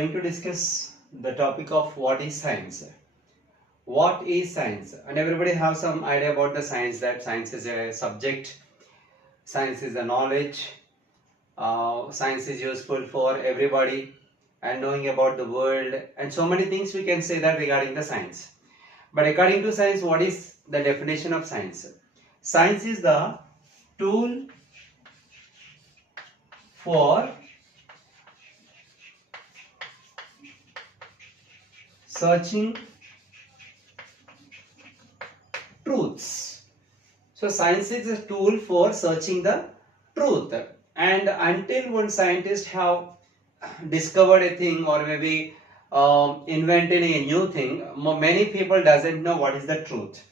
going to discuss the topic of what is science. What is science? And everybody have some idea about the science, that science is a subject, science is a knowledge, science is useful for everybody and knowing about the world and so many things we can say that regarding the science. But according to science, what is the definition of science? Science is the tool for searching truths. So science is a tool for searching the truth, and until one scientist have discovered a thing or maybe invented a new thing, many people doesn't know what is the truth.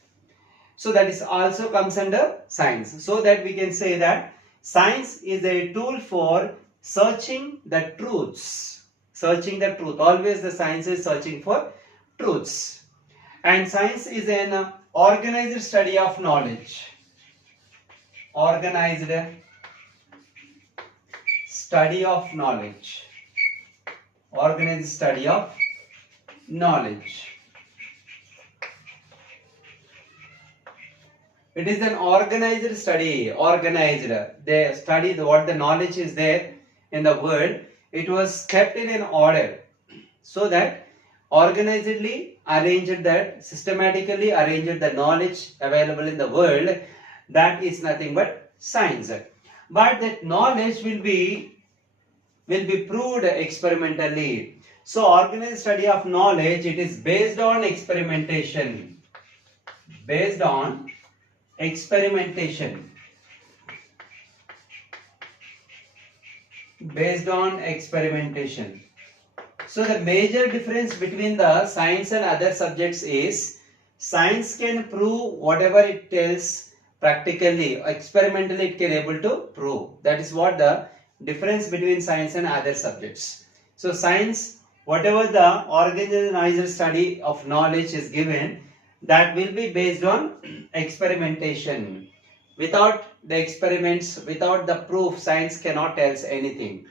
So that is also comes under science. So that we can say that science is a tool for searching the truths. Searching the truth. Always the science is searching for truths. And science is an organized study of knowledge. Organized study of knowledge. Organized study of knowledge. It is an organized study. Organized. They study what the knowledge is there in the world. It was kept in an order so that organizedly arranged, that systematically arranged the knowledge available in the world. That is nothing but science. But that knowledge will be proved experimentally. So organized study of knowledge, it is based on experimentation. Based on experimentation. Based on experimentation. So the major difference between the science and other subjects is science can prove whatever it tells practically, experimentally it can able to prove. That is what the difference between science and other subjects. So science, whatever the organized study of knowledge is given, that will be based on experimentation. Without the experiments, without the proof, science cannot tell us anything.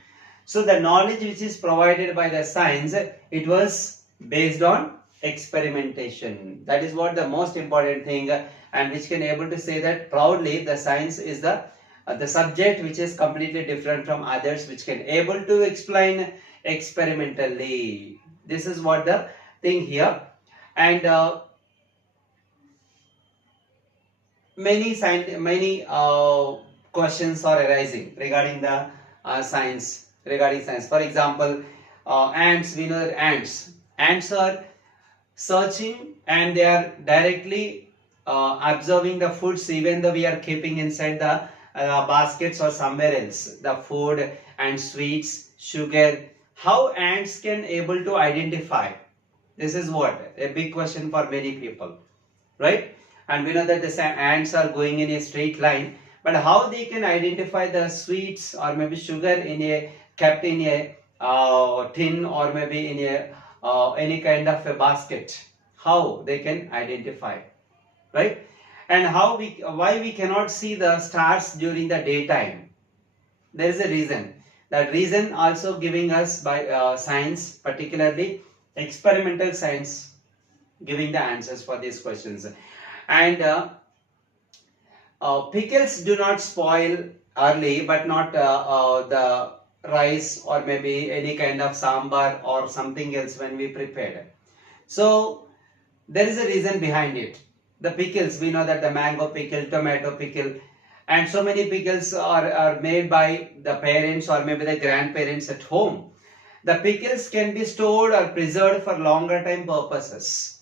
So the knowledge which is provided by the science, it was based on experimentation. That is what the most important thing, and which can able to say that proudly the science is the subject which is completely different from others, which can able to explain experimentally. This is what the thing here. And many questions are arising regarding the science. Regarding science, for example, ants. We know that ants are searching and they are directly observing the foods, even though we are keeping inside the baskets or somewhere else, the food and sweets, sugar. How ants can able to identify? This is what a big question for many people, right? And we know that the ants are going in a straight line, but how they can identify the sweets or maybe sugar in a kept in a tin or maybe in a any kind of a basket? How they can identify, right? And why we cannot see the stars during the daytime? There is a reason. That reason also giving us by science, particularly experimental science, giving the answers for these questions. And pickles do not spoil early, but not the rice or maybe any kind of sambar or something else when we prepared. So there is a reason behind it. The pickles, we know that the mango pickle, tomato pickle, and so many pickles are made by the parents or maybe the grandparents at home. The pickles can be stored or preserved for longer time purposes,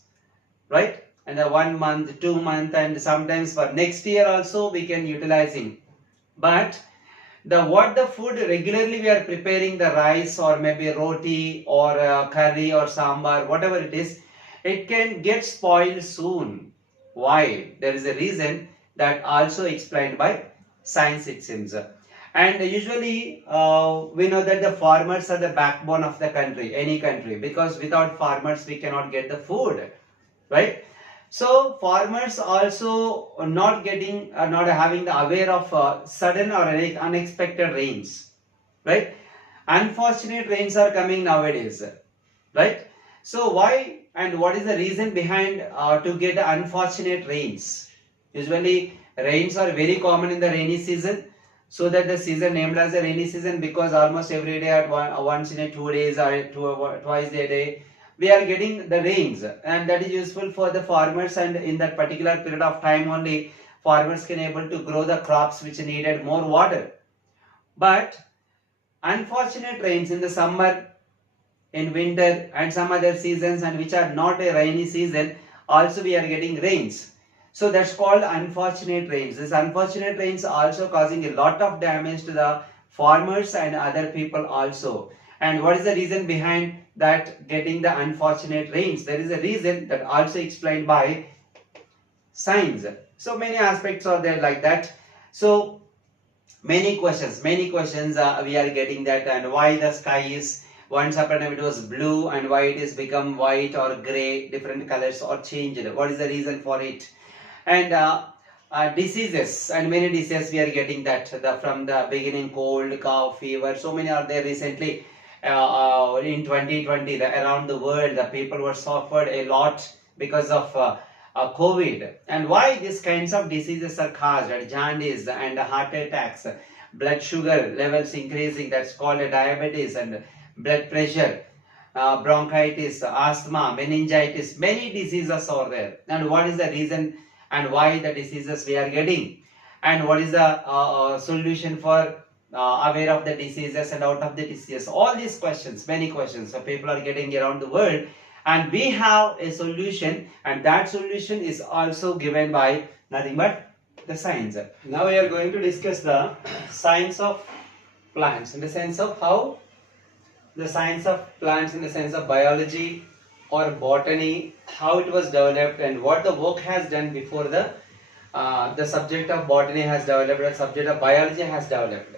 right? And 1 month, 2 months, and sometimes for next year also we can utilizing. But what the food regularly we are preparing, the rice or maybe roti or curry or sambar, whatever it is, it can get spoiled soon. Why? There is a reason that also explained by science, it seems. And usually we know that the farmers are the backbone of the country, any country, because without farmers we cannot get the food, right? So farmers also not having the aware of sudden or unexpected rains, right? Unfortunate rains are coming nowadays. right? So why and what is the reason behind to get unfortunate rains? Usually rains are very common in the rainy season, so that the season named as the rainy season, because almost every day at once in a 2 days or twice a day we are getting the rains, and that is useful for the farmers, and in that particular period of time only farmers can able to grow the crops which needed more water. But unfortunate rains in the summer, in winter and some other seasons, and which are not a rainy season, also we are getting rains. So that's called unfortunate rains. This unfortunate rains also causing a lot of damage to the farmers and other people also. And what is the reason behind that getting the unfortunate rains? There is a reason that also explained by science. So many aspects are there like that. So many questions we are getting that, and why the sky is once upon a time it was blue and why it is become white or gray, different colors or changed, what is the reason for it? And diseases, and many diseases we are getting that from the beginning, cold, cough, fever, so many are there recently. In 2020 around the world the people were suffered a lot because of COVID. And why these kinds of diseases are caused, jaundice and heart attacks, blood sugar levels increasing, that's called a diabetes, and blood pressure, bronchitis, asthma, meningitis, many diseases are there. And what is the reason and why the diseases we are getting, and what is the solution for aware of the diseases and out of the diseases? All these questions, many questions, so people are getting around the world, and we have a solution, and that solution is also given by nothing but the science. Now we are going to discuss the science of plants, in the sense of how the science of plants, in the sense of biology or botany, how it was developed, and what the work has done before the subject of botany has developed, the subject of biology has developed,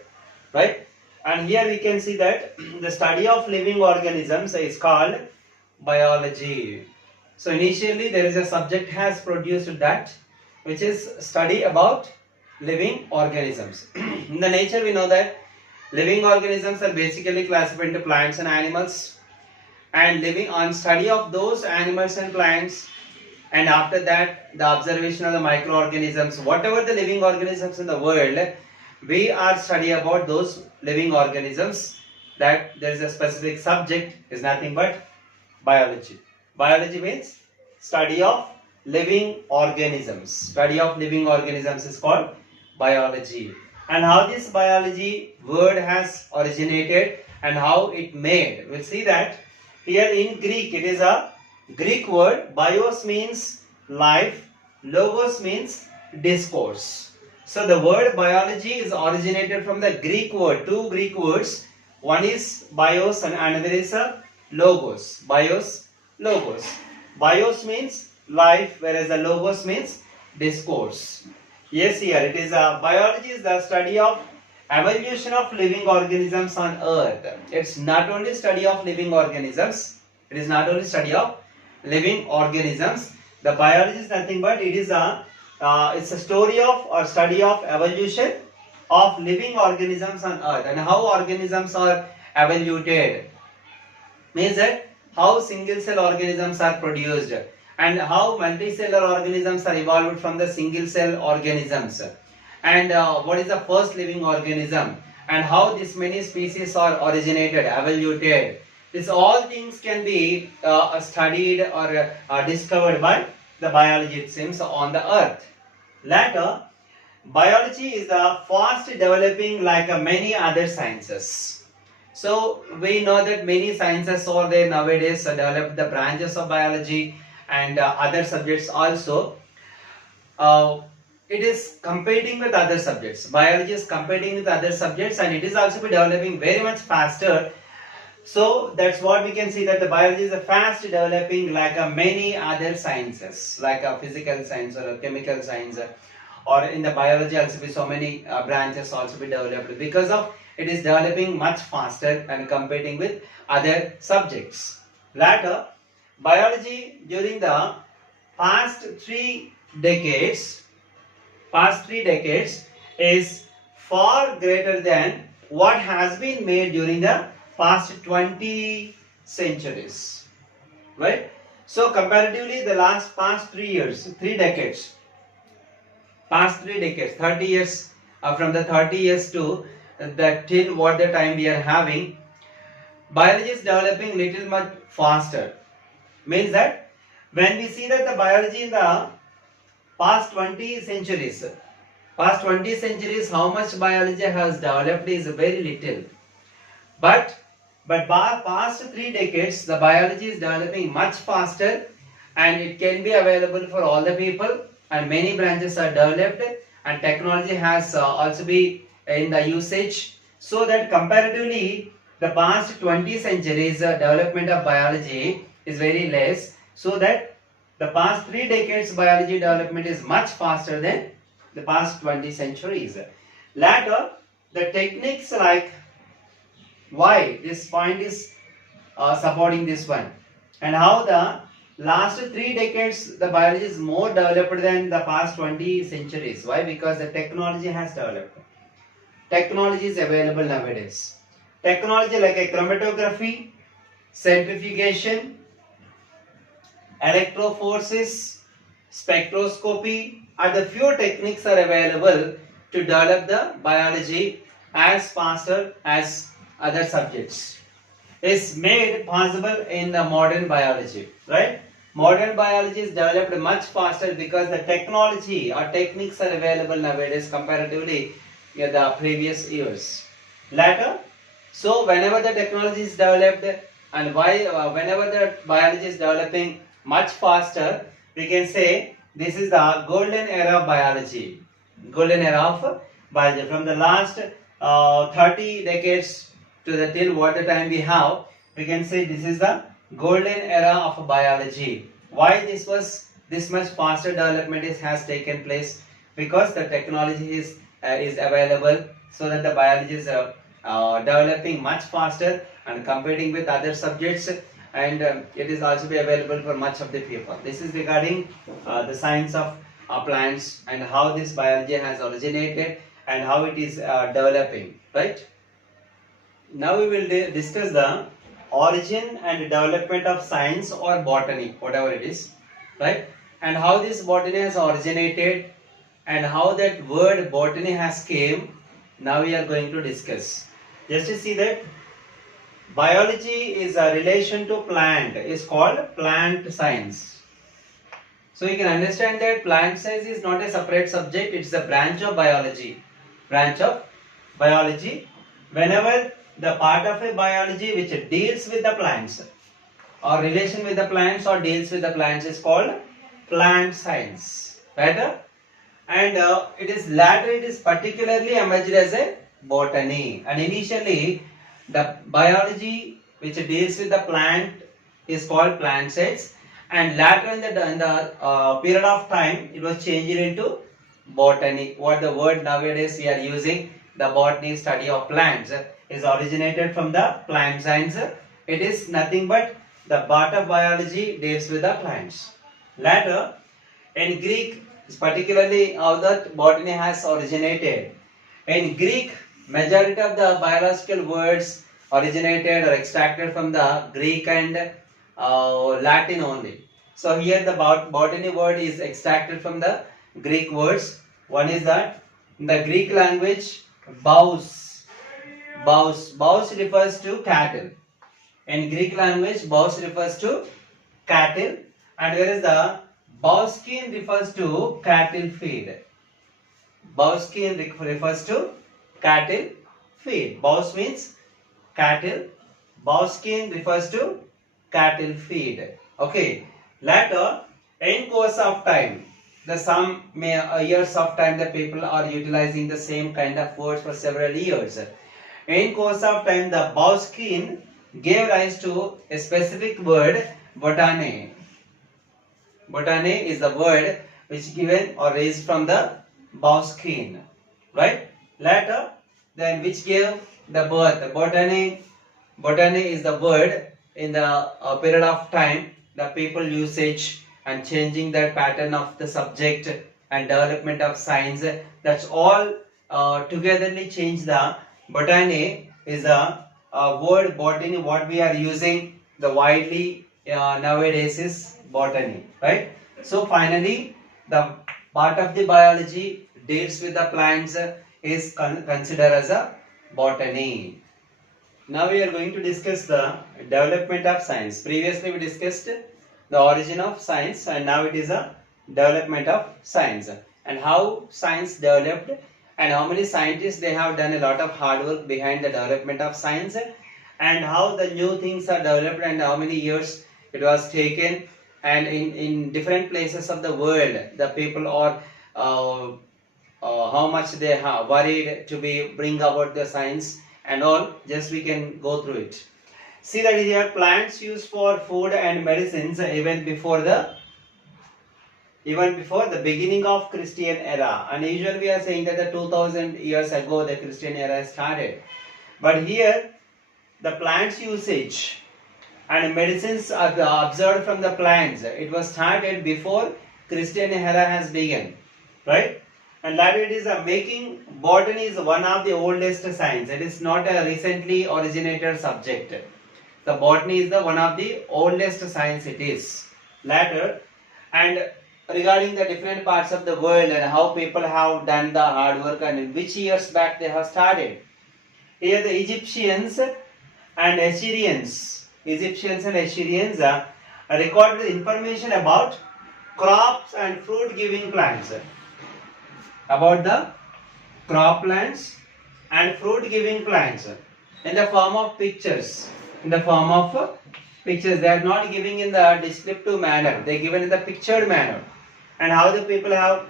right? And here we can see that the study of living organisms is called biology. So initially there is a subject has produced that, which is study about living organisms. In the nature we know that living organisms are basically classified into plants and animals, and living on study of those animals and plants, and after that the observation of the microorganisms, whatever the living organisms in the world, we are study about those living organisms. That there is a specific subject is nothing but biology. Biology means study of living organisms. Study of living organisms is called biology. And how this biology word has originated and how it made, we'll see that here in Greek. It is a Greek word. Bios means life, logos means discourse. So the word biology is originated from the Greek word, two Greek words. One is bios and another is a logos. Bios, logos. Bios means life, whereas the logos means discourse. Yes, here it is biology is the study of evolution of living organisms on earth. It's not only study of living organisms. It is not only study of living organisms. The biology is nothing but it is it's a story of or study of evolution of living organisms on earth, and how organisms are evoluted. Means that how single cell organisms are produced, and how multicellular organisms are evolved from the single cell organisms, and what is the first living organism, and how this many species are originated, evoluted. These all things can be studied or discovered by the biology, it seems, on the earth. Later, biology is fast developing like many other sciences. So we know that many sciences are there nowadays, developed the branches of biology and other subjects also. It is competing with other subjects. Biology is competing with other subjects, and it is also be developing very much faster. So that's what we can see, that the biology is fast developing like many other sciences, like physical science or chemical science, or in the biology also be so many branches also be developed, because of it is developing much faster and competing with other subjects. Later, biology during the past 3 decades is far greater than what has been made during the past 20 centuries. right? So comparatively, the past 3 years, 3 decades, past 3 decades, 30 years, from the 30 years to the till what the time we are having, biology is developing little much faster. Means that when we see that the biology in the past 20 centuries, how much biology has developed is very little. But past 3 decades, the biology is developing much faster, and it can be available for all the people, and many branches are developed, and technology has also be in the usage, so that comparatively the past 20 centuries development of biology is very less, so that the past 3 decades biology development is much faster than the past 20 centuries. Later, the techniques like why this point is supporting this one, and how the last 3 decades the biology is more developed than the past 20 centuries. Why? Because the technology has developed. Technology is available nowadays. Technology like a chromatography, centrifugation, electrophorese, spectroscopy are the few techniques are available to develop the biology as faster as other subjects. Is made possible in the modern biology, right? Modern biology is developed much faster because the technology or techniques are available nowadays comparatively in the previous years. Later, so whenever the technology is developed, and whenever the biology is developing much faster, we can say this is the golden era of biology. Golden era of biology. From the last 30 decades to the till what the time we have, we can say this is the golden era of biology. Why this much faster development has taken place? Because the technology is available, so that the biology is developing much faster and competing with other subjects, and it is also be available for much of the people. This is regarding the science of plants and how this biology has originated and how it is developing, right? Now we will discuss the origin and development of science or botany, whatever it is, right? And how this botany has originated and how that word botany has came. Now we are going to discuss. Just to see that biology is a relation to plant, is called plant science. So you can understand that plant science is not a separate subject, it's a branch of biology. Branch of biology. Whenever the part of a biology which deals with the plants or relation with the plants or deals with the plants is called plant science. Right? And it is particularly emerged as a botany. And initially the biology which deals with the plant is called plant science, and later in the period of time it was changed into botany. What the word nowadays we are using, the botany, study of plants, is originated from the plant science. It is nothing but the part of biology deals with the plants. Later in Greek, particularly how that botany has originated. In Greek, majority of the biological words originated or extracted from the Greek and Latin only. So here the botany word is extracted from the Greek words. One is that in the Greek language, bous refers to cattle. In Greek language, bous refers to cattle, and whereas the bowskin refers to cattle feed. Bowskin refers to cattle feed. Bous means cattle. Bowskin refers to cattle feed. Okay. Later, in course of time, some years of time, the people are utilizing the same kind of words for several years. In course of time, the bowskin gave rise to a specific word, botany. Botany is the word which given or raised from the bowskin, right? Later, then which gave the birth. Botany is the word in the period of time, the people usage and changing the pattern of the subject and development of science. That's all togetherly change the botany is a word botany what we are using the widely nowadays is botany, right? So finally, the part of the biology deals with the plants is considered as a botany. Now we are going to discuss the development of science. Previously we discussed the origin of science, and now it is a development of science and how science developed and how many scientists they have done a lot of hard work behind the development of science, and how the new things are developed and how many years it was taken, and in different places of the world the people are how much they have worried to be bring about the science and all. Just we can go through it. See that here plants used for food and medicines even before the beginning of Christian era, and usually we are saying that the 2000 years ago the Christian era started, but here the plants usage and medicines are observed from the plants. It was started before Christian era has begun, right? And that it is making botany is one of the oldest science. It is not a recently originated subject. The botany is the one of the oldest science it is. Later, and regarding the different parts of the world and how people have done the hard work and in which years back they have started. Here the Egyptians and Assyrians recorded information about crops and fruit giving plants. About the crop plants and fruit giving plants in the form of pictures. They are not giving in the descriptive manner, they are given in the pictured manner, and how the people have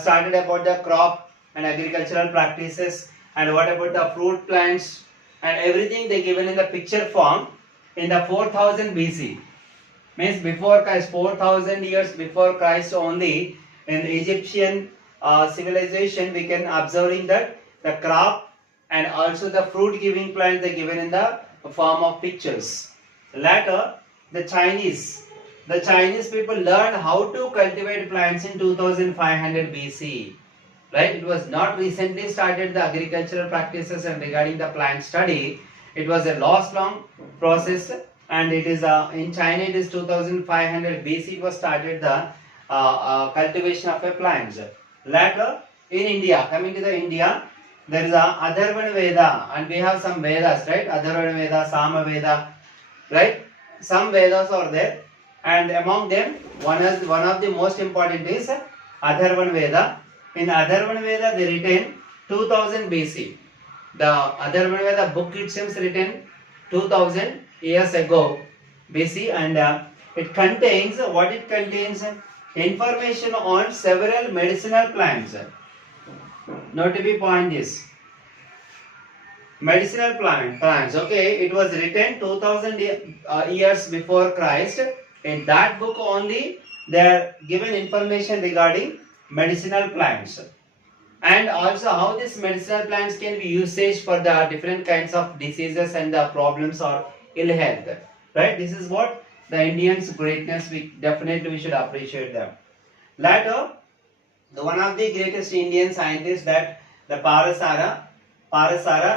started about the crop and agricultural practices, and what about the fruit plants, and everything they given in the picture form in the 4000 BC, means before Christ, 4000 years before Christ only. In the Egyptian civilization we can observing that the crop and also the fruit giving plants they given in the form of pictures. Later the Chinese people learned how to cultivate plants in 2500 BC, right? It was not recently started the agricultural practices and regarding the plant study. It was a long process, and it is in China it is 2500 BC it was started the cultivation of a plants. Later in India, coming to the India, there is a Atharvana Veda, and we have some Vedas, right? Atharvana Veda, Sama Veda, right? Some Vedas are there, and among them one of the most important is Atharvana Veda. In Atharvana Veda they written 2000 BC. The Atharvana Veda book itself is written 2000 years ago BC, and it contains information on several medicinal plants. Note to be point is medicinal plants. Okay, it was written 2000 years before Christ. In that book only they are given information regarding medicinal plants, and also how these medicinal plants can be used for the different kinds of diseases and the problems or ill health, right? This is what the Indians' greatness, we should appreciate them. Later, one of the greatest Indian scientists, that the Parasara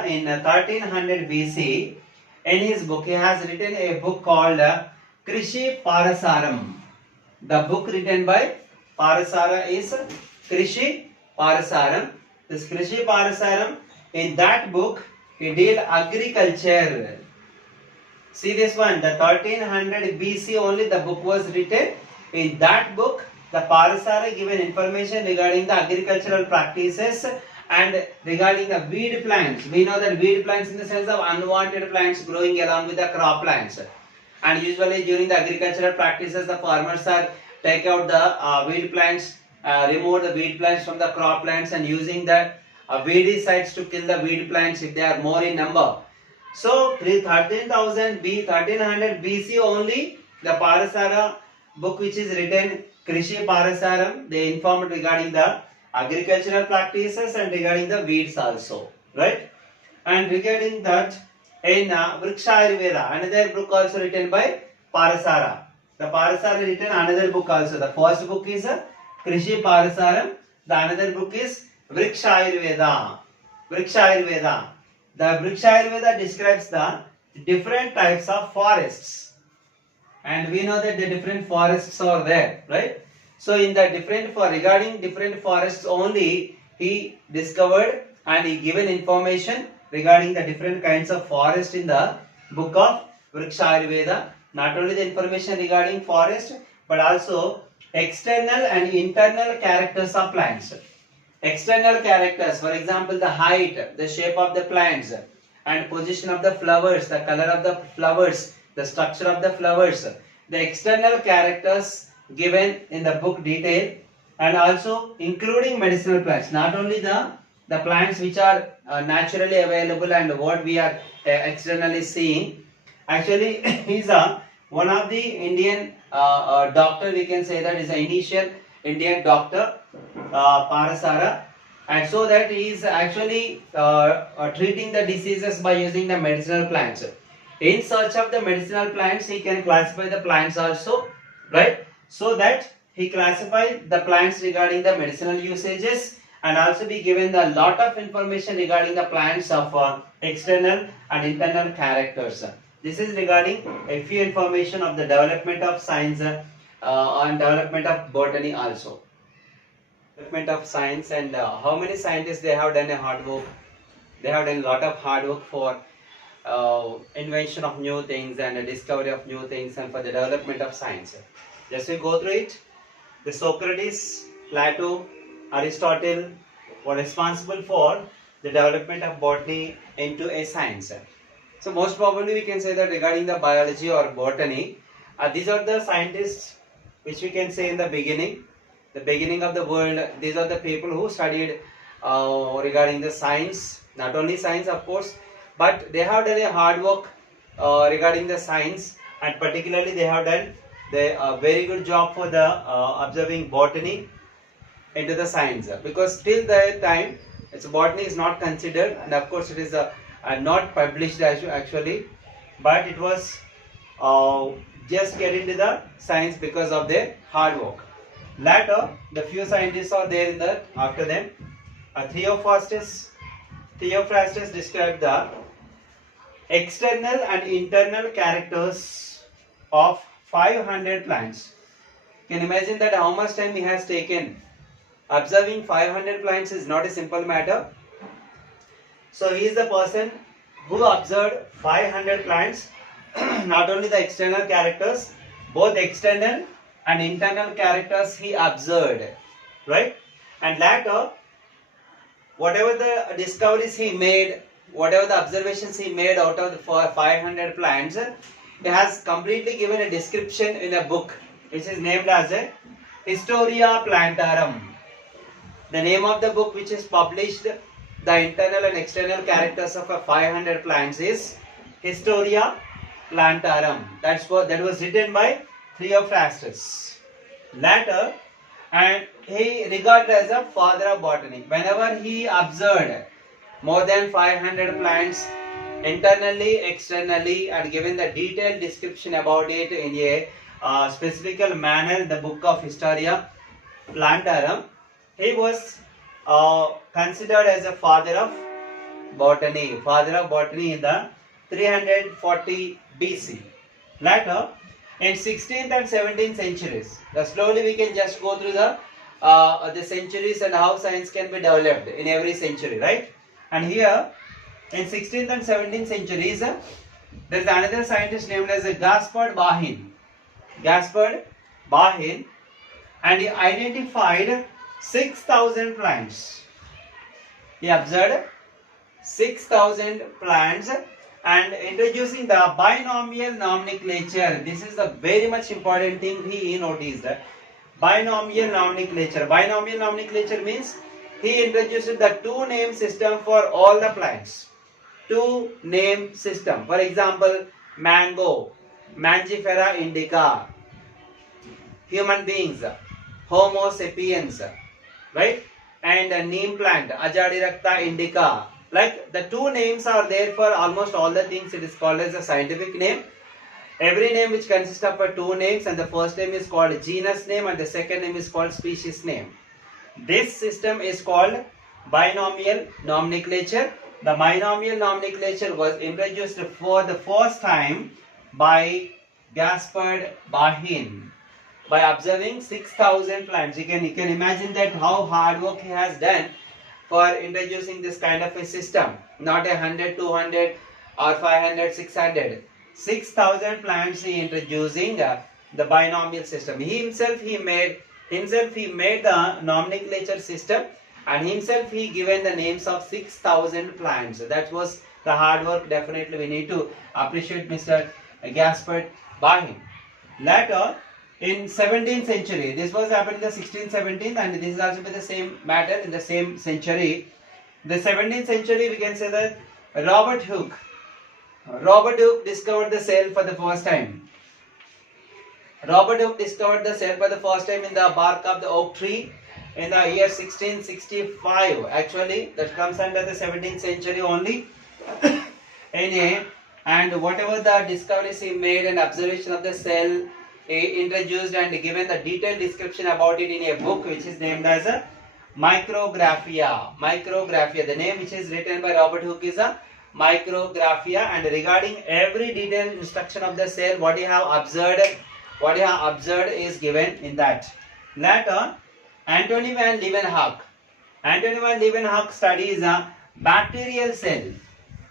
in 1300 BC, in his book he has written a book called Krishi Parasaram. The book written by Parasara is Krishi Parasaram. This Krishi Parasaram, in that book he deal agriculture. See this one, the 1300 BC only the book was written. In that book the Parasara given information regarding the agricultural practices and regarding the weed plants. We know that weed plants in the sense of unwanted plants growing along with the crop plants. And usually during the agricultural practices the farmers are take out the weed plants, remove the weed plants from the crop plants, and using the weedicides to kill the weed plants if they are more in number. So 1300 BC only the Parasara book which is written Krishi Parasaram, they informed regarding the agricultural practices and regarding the weeds also, right? And regarding that, in Vriksha Ayurveda, another book also written by Parasara. The Parasara written another book also. The first book is Krishi Parasaram. The another book is Vriksha Ayurveda. The Vriksha Ayurveda describes the different types of forests. and we know that the different forests are there, right? So in the regarding different forests only, he discovered and he given information regarding the different kinds of forest in the book of Vriksha Ayurveda. Not only the information regarding forest, but also external and internal characters of plants. External characters, for example, the height, the shape of the plants, and position of the flowers, the color of the flowers, the structure of the flowers, the external characters given in the book detail, and also including medicinal plants, not only the plants which are naturally available and what we are externally seeing. Actually, he's one of the Indian doctor, we can say that is an initial Indian doctor, Parasara, and so that he is actually treating the diseases by using the medicinal plants. In search of the medicinal plants, he can classify the plants also, right? So that he classified the plants regarding the medicinal usages, and also be given a lot of information regarding the plants of external and internal characters. This is regarding a few information of the development of science and development of botany also. Development of science, and how many scientists they have done a hard work. They have done a lot of hard work for invention of new things and the discovery of new things and for the development of science. Just we go through it. The Socrates, Plato, Aristotle were responsible for the development of botany into a science. So most probably we can say that regarding the biology or botany, these are the scientists which we can say in the beginning of the world. These are the people who studied regarding the science, not only science of course, but they have done a hard work regarding the science, and particularly they have done the very good job for the observing botany into the science, because till that time botany is not considered, and of course it is not published actually, but it was just get into the science because of their hard work. Later, the few scientists are there in that after them. Theophrastus described the external and internal characters of 500 plants. Can you imagine that how much time he has taken? Observing 500 plants is not a simple matter. So he is the person who observed 500 plants, not only the external characters, both external and internal characters he observed, right? And later, whatever the discoveries he made, whatever the observations he made out of the 500 plants, he has completely given a description in a book which is named as a Historia Plantarum. The name of the book which is published, the internal and external characters of 500 plants, is Historia Plantarum. That was written by Theophrastus. Later, and he regarded as a father of botany. Whenever he observed more than 500 plants internally, externally, and given the detailed description about it in a specific manner in the book of Historia Plantarum, he was considered as a father of botany in the 340 BC. Later, in 16th and 17th centuries, slowly we can just go through the centuries and how science can be developed in every century, right? And here, in 16th and 17th centuries, there is another scientist named as Gaspard Bahin, and he identified 6,000 plants. He observed 6,000 plants and introducing the binomial nomenclature. This is the very much important thing he noticed. Binomial nomenclature. Binomial nomenclature means he introduced the two name system for all the plants. Two name system. For example, mango, Mangifera indica. Human beings, Homo sapiens, right? And neem plant, Azadirachta indica. Like the two names are there for almost all the things. It is called as a scientific name. Every name which consists of two names, and the first name is called genus name and the second name is called species name. This system is called binomial nomenclature. The binomial nomenclature was introduced for the first time by Gaspard Bahin by observing 6,000 plants. You can imagine that how hard work he has done for introducing this kind of a system. Not 100, 200 or 500, 600. 6,000 plants he introducing the binomial system. He made the nomenclature system, and himself he given the names of 6,000 plants. That was the hard work. Definitely we need to appreciate Mr. Gaspard Bahin. Later, in 17th century, this was happened in the 16th, 17th, and this is also the same matter in the same century. The 17th century, we can say that Robert Hooke discovered the cell for the first time. Robert Hooke discovered the cell for the first time in the bark of the oak tree in the year 1665. Actually, that comes under the 17th century only. And whatever the discoveries he made and observation of the cell, he introduced and given the detailed description about it in a book which is named as a Micrographia. Micrographia, the name which is written by Robert Hooke is a Micrographia, and regarding every detailed instruction of the cell, what you have observed is given in that. Later, Antony van Leeuwenhoek studies a bacterial cell.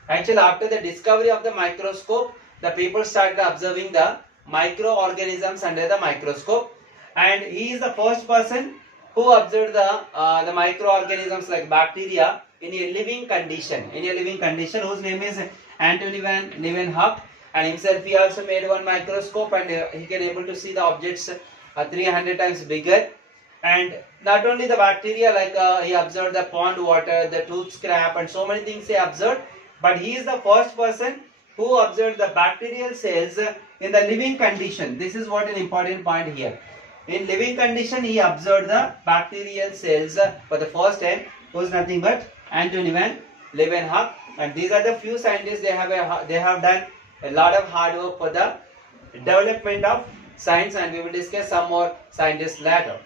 Actually, after the discovery of the microscope, the people started observing the microorganisms under the microscope, and he is the first person who observed the microorganisms like bacteria in a living condition. Whose name is Antony van Leeuwenhoek, and himself he also made one microscope, and he can able to see the objects 300 times bigger. And not only the bacteria, like he observed the pond water, the tooth scrap, and so many things he observed, but he is the first person who observed the bacterial cells in the living condition. This is what an important point here. In living condition, he observed the bacterial cells for the first time, who is nothing but Antony van Leeuwenhoek. And these are the few scientists. They have done a lot of hard work for the development of science, and we will discuss some more scientists later.